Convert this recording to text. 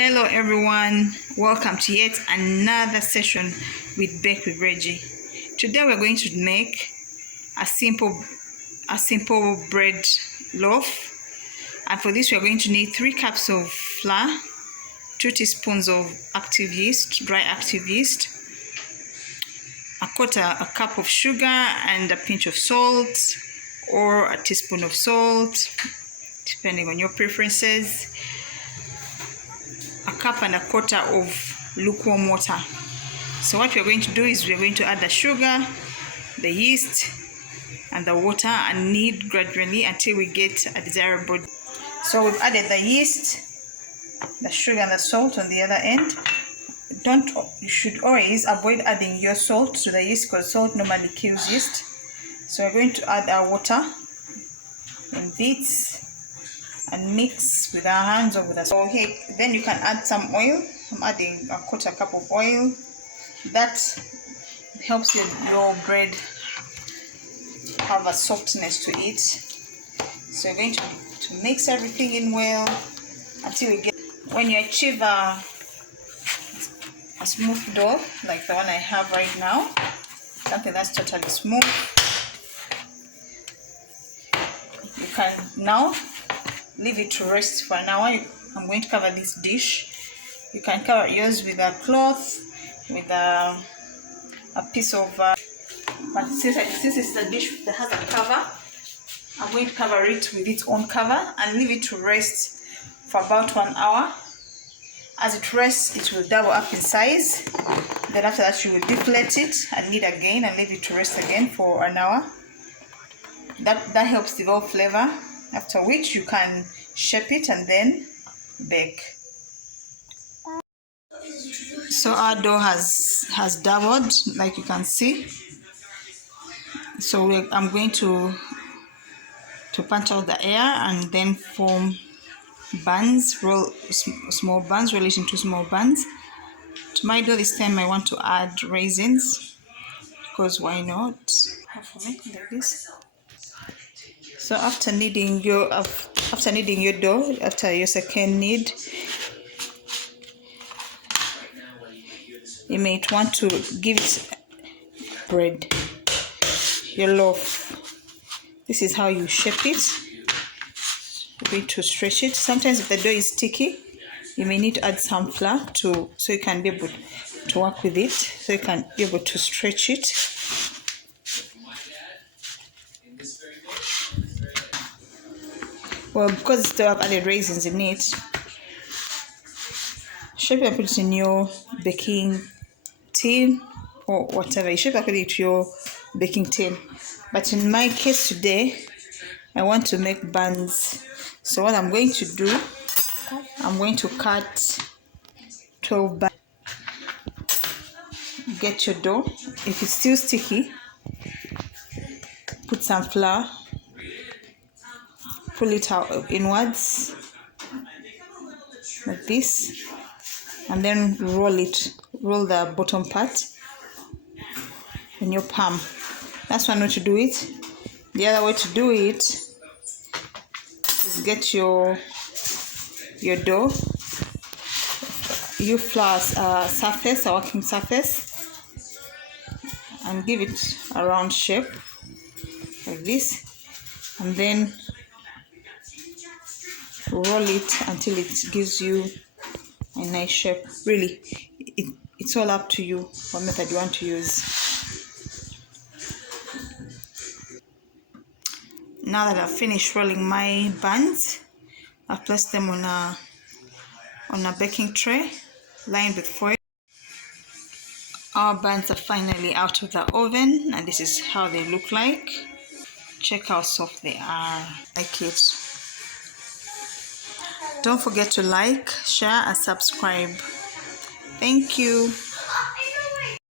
Hello everyone, welcome to yet another session with Bake with Regy. Today we're going to make a simple bread loaf, and for this we're going to need 3 cups of flour, 2 teaspoons of active yeast, dry active yeast, a cup of sugar and a pinch of salt or a teaspoon of salt depending on your preferences, a cup and a quarter of lukewarm water. So what we're going to do is we're going to add the sugar, the yeast and the water and knead gradually until we get a desirable. So we've added the yeast, the sugar and the salt on the other end. You should always avoid adding your salt to the yeast because salt normally kills yeast. So we're going to add our water in bits and mix with our hands or with a spoon. Okay, then you can add some oil. I'm adding a quarter cup of oil. That helps your bread have a softness to it. So you're going to mix everything in well until we get, when you achieve a smooth dough like the one I have right now, something that's totally smooth, you can now leave it to rest for an hour. I'm going to cover this dish. You can cover yours with a cloth, with a piece of but since it's a dish that has a cover, I'm going to cover it with its own cover and leave it to rest for about 1 hour. As it rests, it will double up in size. Then after that, you will deflate it and knead again and leave it to rest again for an hour. That helps develop flavor. After which you can shape it and then bake. So our dough has doubled, like you can see. So I'm going to punch out the air and then form buns, roll small buns, roll it into small buns. To my dough this time I want to add raisins because why not? Like this. So after kneading your dough, after your second knead, you may want to give it bread, your loaf. This is how you shape it. You're going to stretch it. Sometimes if the dough is sticky, you may need to add some flour so you can be able to work with it, so you can be able to stretch it. Well, because still have added raisins in it, shape it and put it in your baking tin or whatever. You shape it according to your baking tin. But in my case today, I want to make buns. So what I'm going to do, I'm going to cut 12 buns. Get your dough. If it's still sticky, put some flour, pull it out inwards like this, and then roll the bottom part in your palm. That's one way to do it. The other way to do it is get your dough, you flour surface, a working surface, and give it a round shape like this, and then roll it until it gives you a nice shape. Really, it's all up to you what method you want to use. Now that I've finished rolling my buns, I've placed them on a baking tray lined with foil. Our buns are finally out of the oven and this is how they look like. Check how soft they are. Like it. Don't forget to like, share and subscribe. Thank you.